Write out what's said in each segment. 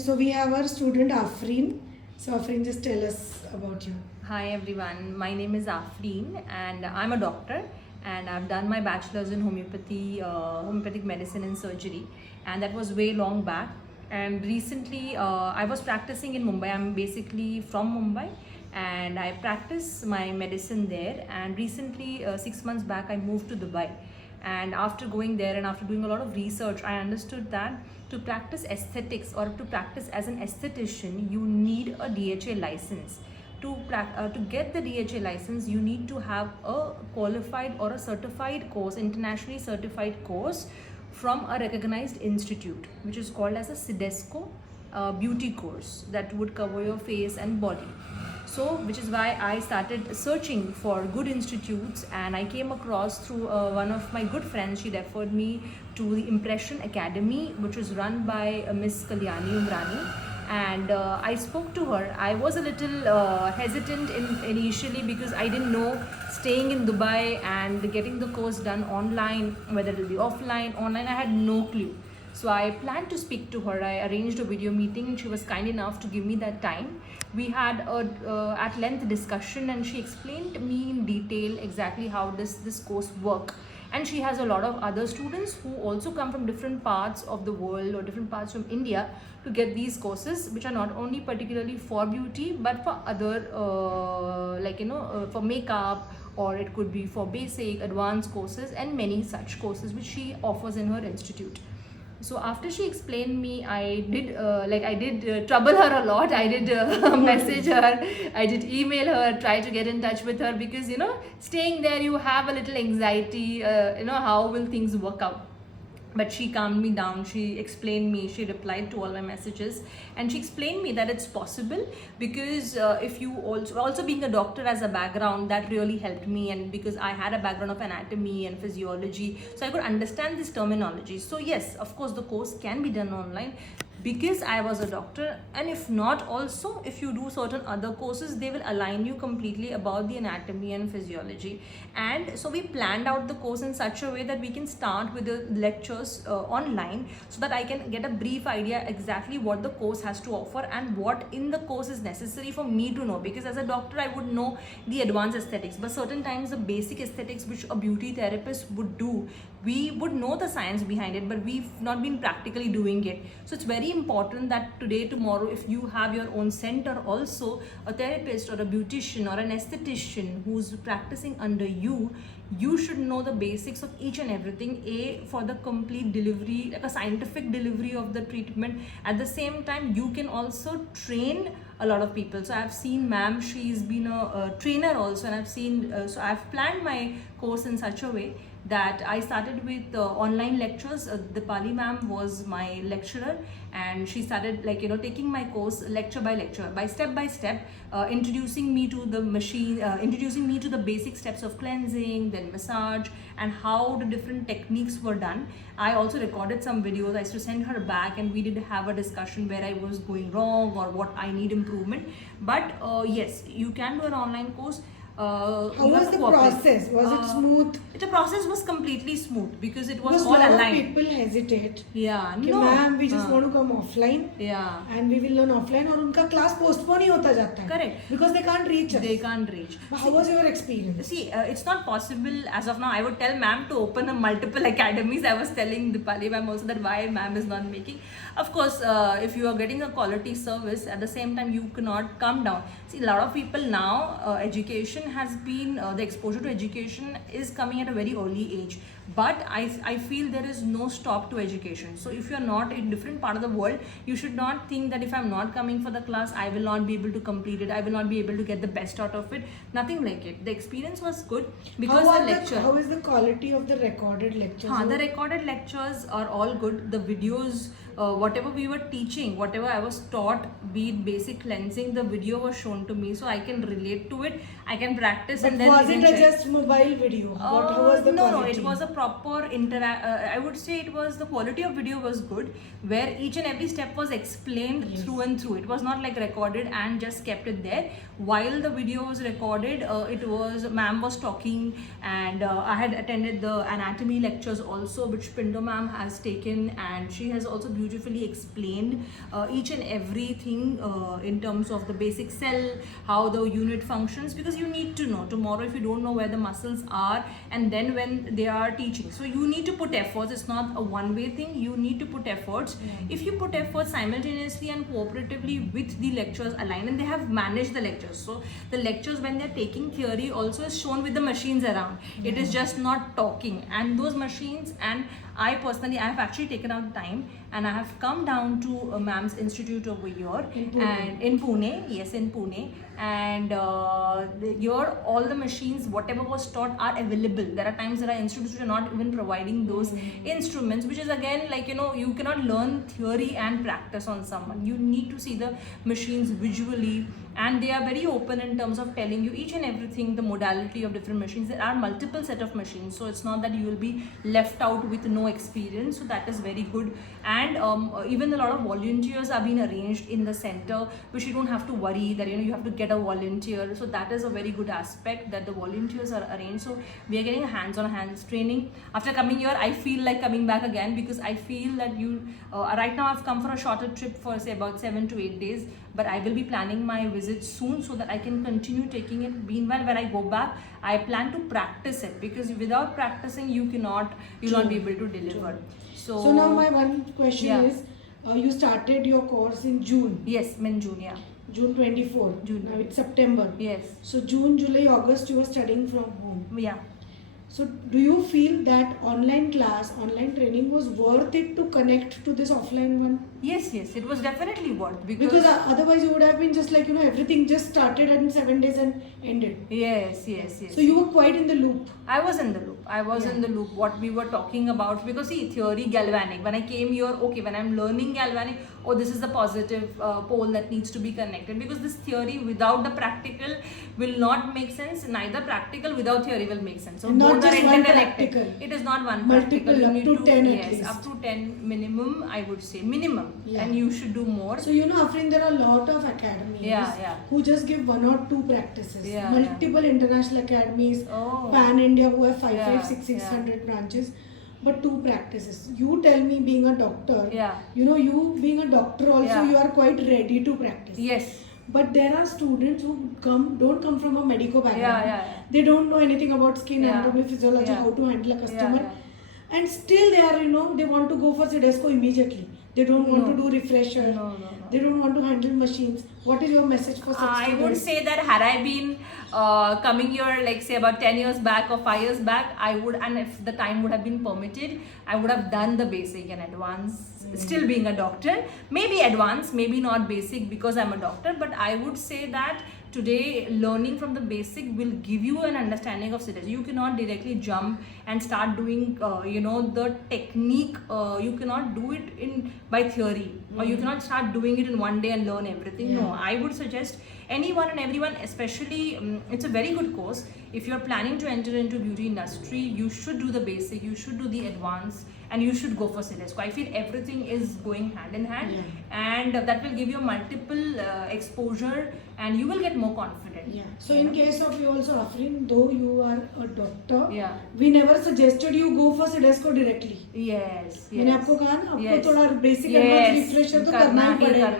So we have our student Afreen. So Afreen, just tell us about you. Hi everyone, my name is Afreen and I'm a doctor and I've done my bachelor's in homeopathic medicine and surgery, and that was way long back. And recently I was practicing in Mumbai. I'm basically from Mumbai and I practice my medicine there, and recently 6 months back I moved to Dubai. And after going there and after doing a lot of research, I understood that to practice aesthetics or to practice as an aesthetician, you need a DHA license. To get the DHA license, you need to have a qualified or a certified course, internationally certified course from a recognized institute, which is called as a CIDESCO beauty course that would cover your face and body. So which is why I started searching for good institutes, and I came across through one of my good friends. She referred me to the Impression Academy, which is run by Miss Kalyani Umrani. And I spoke to her. I was a little hesitant initially because I didn't know staying in Dubai and getting the course done online, whether it will be offline, online. I had no clue. So I planned to speak to her. I arranged a video meeting and she was kind enough to give me that time. We had a at length discussion and she explained me in detail exactly how this course work. And she has a lot of other students who also come from different parts of the world or different parts from India to get these courses, which are not only particularly for beauty but for other for makeup, or it could be for basic, advanced courses, and many such courses which she offers in her institute. So after she explained me, I did trouble her a lot. I did message her, I did email her, try to get in touch with her, because staying there you have a little anxiety. How will things work out? But she calmed me down. She explained me, she replied to all my messages, and she explained me that it's possible because if you also being a doctor as a background, that really helped me. And because I had a background of anatomy and physiology, so I could understand this terminology. So yes, of course the course can be done online because I was a doctor. And if not, also if you do certain other courses, they will align you completely about the anatomy and physiology. And so we planned out the course in such a way that we can start with the lectures online, so that I can get a brief idea exactly what the course has to offer and what in the course is necessary for me to know. Because as a doctor I would know the advanced aesthetics, but certain times the basic aesthetics which a beauty therapist would do, we would know the science behind it, but we've not been practically doing it. So it's very important that today, tomorrow, if you have your own center, also a therapist or a beautician or an aesthetician who's practicing under you, you should know the basics of each and everything, for the complete delivery, like a scientific delivery of the treatment. At the same time, you can also train a lot of people. So I've seen ma'am, she's been a trainer also, and I've seen so I've planned my course in such a way that I started with online lectures. Dipali ma'am was my lecturer, and she started taking my course lecture by lecture, by step, introducing me to the machine, introducing me to the basic steps of cleansing, then massage, and how the different techniques were done. I also recorded some videos. I used to send her back, and we did have a discussion where I was going wrong or what I need improvement. But yes, you can do an online course. How was the process? Was it smooth? The process was completely smooth because it was Because all lot aligned. of people hesitate. Yeah, कि no. Ma'am we just want to come offline. Yeah. And we will learn offline, और उनका class postpone ही होता जाता है. Correct. Because they can't reach us. They can't reach. But how was your experience? See, it's not possible as of now. I would tell ma'am to open a multiple academies. I was telling Dipali ma'am also that why ma'am is not making. Of course, if you are getting a quality service, at the same time you cannot come down. See, a lot of people now, education has been, the exposure to education is coming at a very early age. But I feel there is no stop to education. So if you are not in different part of the world, you should not think that if I'm not coming for the class, I will not be able to complete it. I will not be able to get the best out of it. Nothing like it. The experience was good because How is the quality of the recorded lectures? The recorded lectures are all good. The videos, whatever we were teaching, whatever I was taught, be it basic cleansing, the video was shown to me, so I can relate to it. I can practice. But and then was we it can a check. just mobile video? How was the No, quality? it was a proper I would say it was the quality of video was good, where each and every step was explained Yes. through and through. It was not like recorded and just kept it there. While the video was recorded, it was ma'am was talking, and I had attended the anatomy lectures also, which Pindo ma'am has taken, and she has also beautifully explained each and everything in terms of the basic cell, how the unit functions, because you need to know tomorrow if you don't know where the muscles are, and then when they are teaching, so you need to put efforts. It's not a one-way thing. You need to put efforts. If you put efforts simultaneously and cooperatively with the lectures aligned, and they have managed the lectures, so the lectures when they're taking theory also is shown with the machines around. It is just not talking, and those machines, and I personally, I have actually taken out time and I have come down to ma'am's institute over here In Pune. and in Pune, yes, in Pune, and here all the machines, whatever was taught, are available. There are times there are institutes which are not even providing those instruments, which is again like, you know, you cannot learn theory and practice on someone. You need to see the machines visually, and they are very open in terms of telling you each and everything, the modality of different machines. There are multiple set of machines, so it's not that you will be left out with no experience. So that is very good. And even a lot of volunteers are being arranged in the center, which you don't have to worry that, you know, you have to get a volunteer. So that is a very good aspect, that the volunteers are arranged. So we are getting a hands training. After coming here, I feel like coming back again, because I feel that you right now I've come for a shorter trip for say about 7 to 8 days, but I will be planning my visit soon so that I can continue taking it. Meanwhile, when I go back, I plan to practice it, because without practicing you'll not be able to deliver. So now my one question Yeah. is, you started your course in June. Yes, Min June, yeah. June 24. June. Now it's September. Yes. So June, July, August you were studying from home. Yeah. So do you feel that online class, online training was worth it to connect to this offline one? Yes, it was definitely worth, Because otherwise you would have been just like, you know, everything just started in 7 days and ended. Yes. So you were quite in the loop. I was in the loop. In the loop. What we were talking about, because see, theory galvanic. When I came here, okay, when I'm learning galvanic, oh, this is the positive pole that needs to be connected. Because this theory without the practical will not make sense. Neither practical without theory will make sense. So And not both are just one interconnected. practical. It is not one Multiple, practical. You up need to 10 at yes, least. up to 10 minimum. I would say minimum, Yeah. and you should do more. So you know, Afrin, there are a lot of academies Yeah. who just give 1 or 2 practices. Yeah, Multiple international academies, Oh. Pan India, who have 5, Yeah, 600 branches, but 2 practices. You tell me, being a doctor, Yeah. you know, you being a doctor also, Yeah. you are quite ready to practice. Yes. But there are students who don't come from a medical background. Yeah. They don't know anything about skin Yeah. anatomy, physiology, Yeah. how to handle a customer. Yeah. And still they are, you know, they want to go for Cedesco immediately. They don't want No. to do refresher. No. They don't want to handle machines. What is your message for such I would students? say that had I been coming here, like say about 10 years back or 5 years back, I would, and if the time would have been permitted, I would have done the basic and advanced, still being a doctor. Maybe advanced, maybe not basic because I'm a doctor, but I would say that today learning from the basic will give you an understanding of syllabus. You cannot directly jump and start doing the technique. You cannot do it in by theory, or you cannot start doing it in one day and learn everything. No, I would suggest anyone and everyone, especially it's a very good course. If you're planning to enter into beauty industry, you should do the basic, you should do the advanced, and you should go for Cedesco. I feel everything is going hand in hand, and that will give you multiple exposure, and you will get more confident. Yeah. So in case of you also, Afrin, though you are a doctor, Yeah. we never suggested you go for Cedesco directly. Yes. मैंने आपको कहा ना, आपको Yes. थोड़ा basic advance refresher तो करना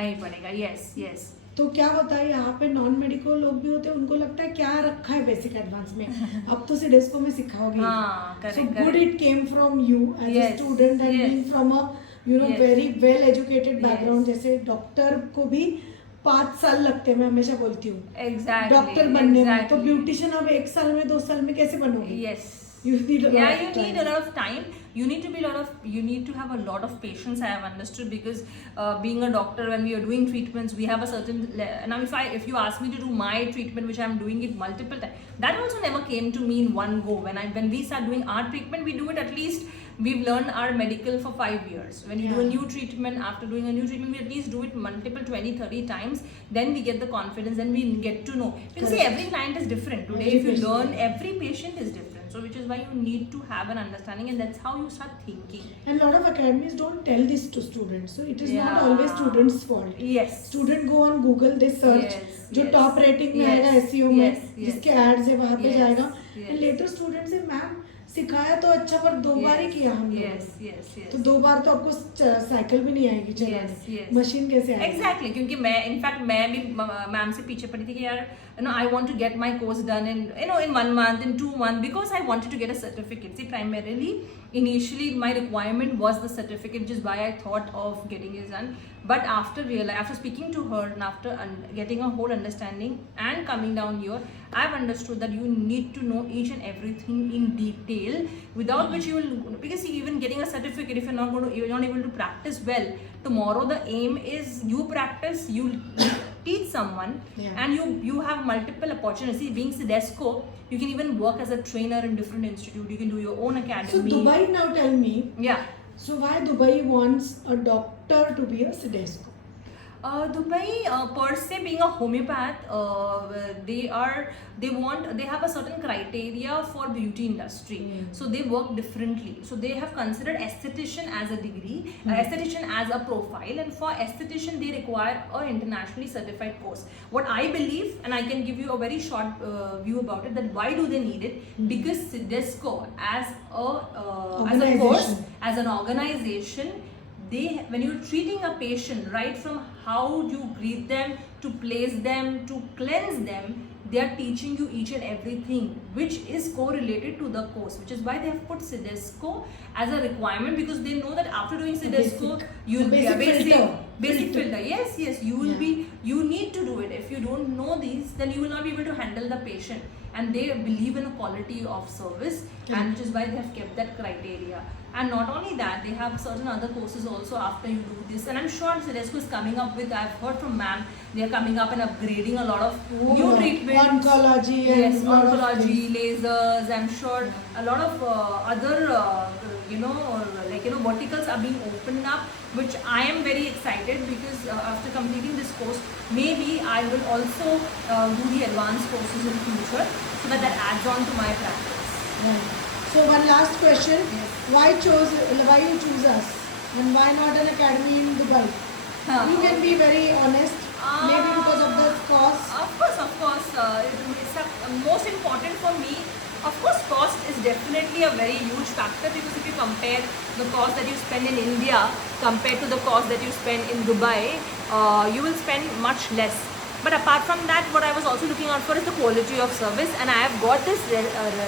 ही पड़ेगा. Yes. तो क्या होता है, यहाँ पे नॉन मेडिकल लोग भी होते हैं, उनको लगता है क्या रखा है बेसिक एडवांस में, अब तो सिडेस्को में सिखाओगे. हाँ, So correct, good it came from you as a Yes, student and yes. being from a Yes. very well educated background. Yes. जैसे डॉक्टर को भी 5 साल लगते हैं, मैं हमेशा बोलती हूँ Exactly. डॉक्टर बनने में, तो exactly. ब्यूटिशियन अब 1 साल में 2 साल में कैसे बनोगे? Yes. You need a lot Yeah, of you need time. a lot of time. You need to have a lot of patience. I have understood, because being a doctor, when we are doing treatments, we have a certain now if you ask me to do my treatment, which I'm doing it multiple times, that also never came to me in one go. When we start doing our treatment, we do it at least. We've learned our medical for 5 years. When you do a new treatment, after doing a new treatment, we at least do it multiple 20-30 times. Then we get the confidence, and we get to know. Because see, every client is different. Today, Every if you patient learn, is every patient is different. patient. So which is why you need to have an understanding, and that's how you start thinking. And lot of academies don't tell this to students, so it is not Yeah. always students' fault. Yes. Student go on Google, they search Yes, जो yes. Top rating में Yes, आएगा SEO में, yes, yes. जिसके ads है वहाँ पे Yes, जाएगा. yes. And later student से मैम सिखाया तो अच्छा, पर 2 बार ही किया हम Yes, लोगों yes, yes. तो 2 बार तो आपको साइकिल भी नहीं आएगी Yes, चलाने. yes. मशीन कैसे आएगी? Exactly, क्योंकि मैं इनफैक्ट मैं भी मैम से पीछे पड़ी थी कि यार I want to get my course done in in 1 month, in 2 months, because I wanted to get a certificate. See, primarily initially my requirement was the certificate, which is why I thought of getting it done. But after speaking to her and after getting a whole understanding and coming down here, I've understood that you need to know each and everything in detail, without which you will, because see, even getting a certificate, if you're not able to practice well, tomorrow the aim is you practice, you teach someone. Yeah. And you have multiple opportunities. Being Cedesco, you can even work as a trainer in different institute, you can do your own So academy. Dubai, now tell me, Yeah. so why Dubai wants a doctor to be a Cedesco? Dubai, per se, being a homeopath, they have a certain criteria for beauty industry. So they work differently. So they have considered esthetician as a degree, esthetician as a profile, and for esthetician they require a internationally certified course. What I believe, and I can give you a very short view about it, that why do they need it? Because Cedesco as a course, as an organization, when you're treating a patient, right from how you greet them, to place them, to cleanse them, they are teaching you each and everything which is correlated to the course, which is why they have put Cedesco as a requirement, because they know that after doing Cedesco you will be a basic filter. Yes, you will be, you need to do it. If you don't know these, then you will not be able to handle the patient, and they believe in a quality of service, and which is why they have kept that criteria. And not only that, they have certain other courses also after you do this, and I'm sure Cedesco is coming up with, I've heard from ma'am, they are coming up and upgrading a lot of new treatments. Oncology. Yes, and lot of oncology, things. lasers, I'm sure a lot of other verticals are being opened up, which I am very excited, because after completing this course, maybe I will also do the advanced courses in future, so that adds on to my practice. Right. So one last question. Yes. Why you choose us? And why not an academy in Dubai? You can be very honest. Maybe because of the cost. Of course. Most important for me, of course, cost is definitely a very huge factor, because if you compare the cost that you spend in India compared to the cost that you spend in Dubai, you will spend much less. But apart from that, what I was also looking out for is the quality of service, and I have got this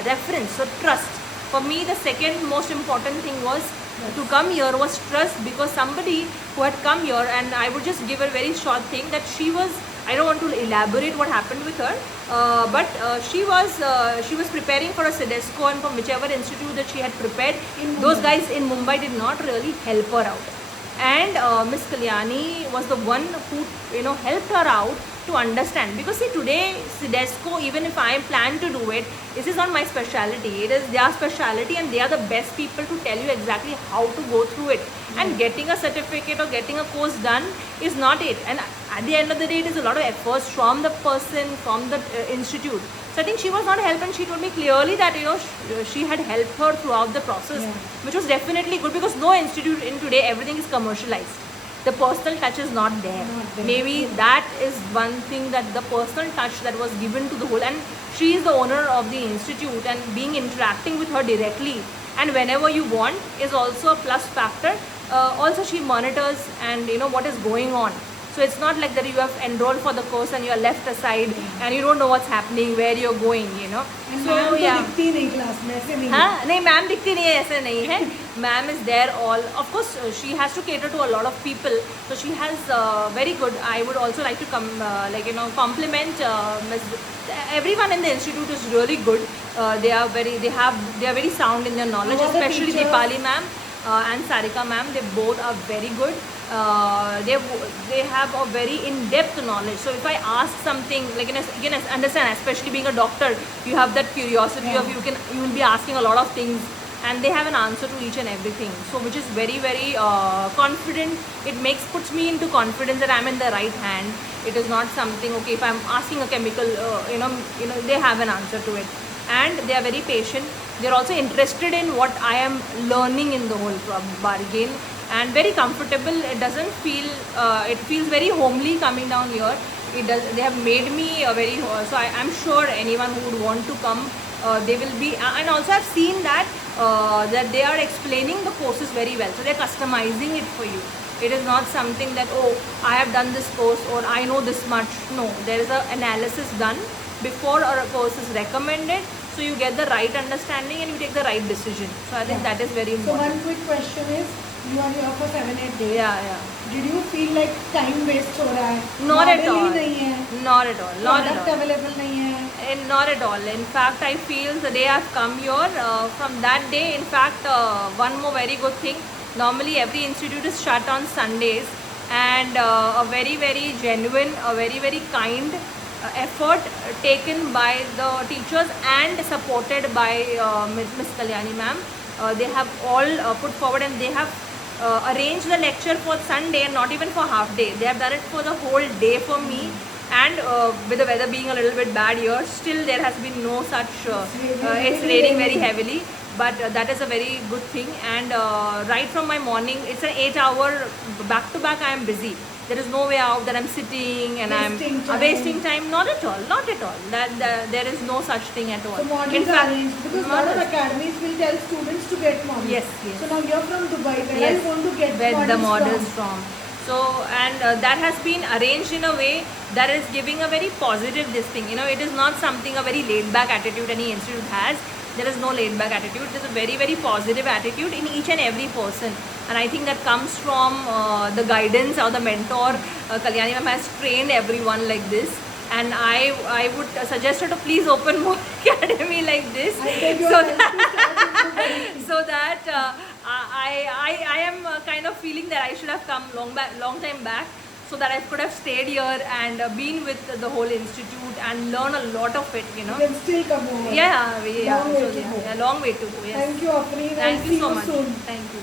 reference, so trust. For me, the second most important thing was to come here was trust, because somebody who had come here, and I would just give a very short thing, that she was, I don't want to elaborate what happened with her, but she was preparing for a Cedesco, and from whichever institute that she had prepared, those guys in Mumbai did not really help her out. And Miss Kalyani was the one who helped her out to understand, because see, today Cedesco, even if I plan to do it, this is not my specialty, it is their specialty, and they are the best people to tell you exactly how to go through it. And getting a certificate or getting a course done is not it, and at the end of the day, it is a lot of efforts from the person, from the institute. So I think she was not helped, and she told me clearly that she had helped her throughout the process, which was definitely good, because no institute in today, everything is commercialized. The personal touch is not there. Maybe that is one thing, that the personal touch that was given to the whole, and she is the owner of the institute, and interacting with her directly, and whenever you want, is also a plus factor. Also, she monitors and what is going on. So it's not like that you have enrolled for the course and you are left aside and you don't know what's happening, where you're going, And So ma'am yeah. तो दिखती नहीं class में, ऐसे नहीं. हाँ नहीं ma'am दिखती नहीं है, ऐसे नहीं है. Ma'am is there all. Of course, she has to cater to a lot of people. So she has very good. I would also like to compliment everyone in the institute is really good. They are very sound in their knowledge, How are the especially teachers? Deepali ma'am and Sarika ma'am. They both are very good. They have a very in-depth knowledge. So if I ask something, you can understand, especially being a doctor, you have that curiosity of you will be asking a lot of things, and they have an answer to each and everything. So which is very, very confident. It puts me into confidence that I'm in the right hand. It is not something, okay, if I'm asking a chemical, they have an answer to it. And they are very patient. they're also interested in what I am learning in the whole bargain, and very comfortable. It doesn't feel, it feels very homely coming down here. It does. They have made me a very, so I'm sure anyone who would want to come, they will be, and also I've seen that that they are explaining the courses very well, so they're customizing it for you. It is not something that, oh, I have done this course or I know this much. No, there is an analysis done before a course is recommended, so you get the right understanding and you take the right decision. So I think that is very So important. one quick question is, you are here for 7-8 days. Yeah. Did you feel like time waste हो रहा है? Not at Model he all. नहीं है. Not at all. Not at Product all. available नहीं है. And not at all. In fact, I feel the day I've come here, from that day, in fact, one more very good thing. Normally, every institute is shut on Sundays, and a very, very genuine, a very, very kind effort taken by the teachers and supported by Miss Kalyani ma'am. They have all put forward, and they have arranged the lecture for Sunday and not even for half day. They have done it for the whole day for me. And with the weather being a little bit bad here, still there has been no such, it's raining very heavily, but that is a very good thing. And right from my morning, it's an 8-hour back to back, I am busy. There is no way out that I'm sitting and wasting time. Not at all, not at all. That there is no such thing at all. So models are arranged because a lot of academies will tell students to get models. Yes. So now you're from Dubai. Where are you going to get where the models from? So, and that has been arranged in a way that is giving a very positive this thing. You know, it is not something, a very laid back attitude any institute has. There is no laid back attitude. There is a very, very positive attitude in each and every person. And I think that comes from the guidance or the mentor. Kalyani ma'am has trained everyone like this. And I would suggest her to please open more academy like this, so that I am kind of feeling that I should have come long time back, so that I could have stayed here and been with the whole institute and learn a lot of it, you know. You can still come over. Yeah. Long way to go. Yeah, long way to go. Yes. Thank you, Afreen. Thank I'll you see so you much. soon. Thank you.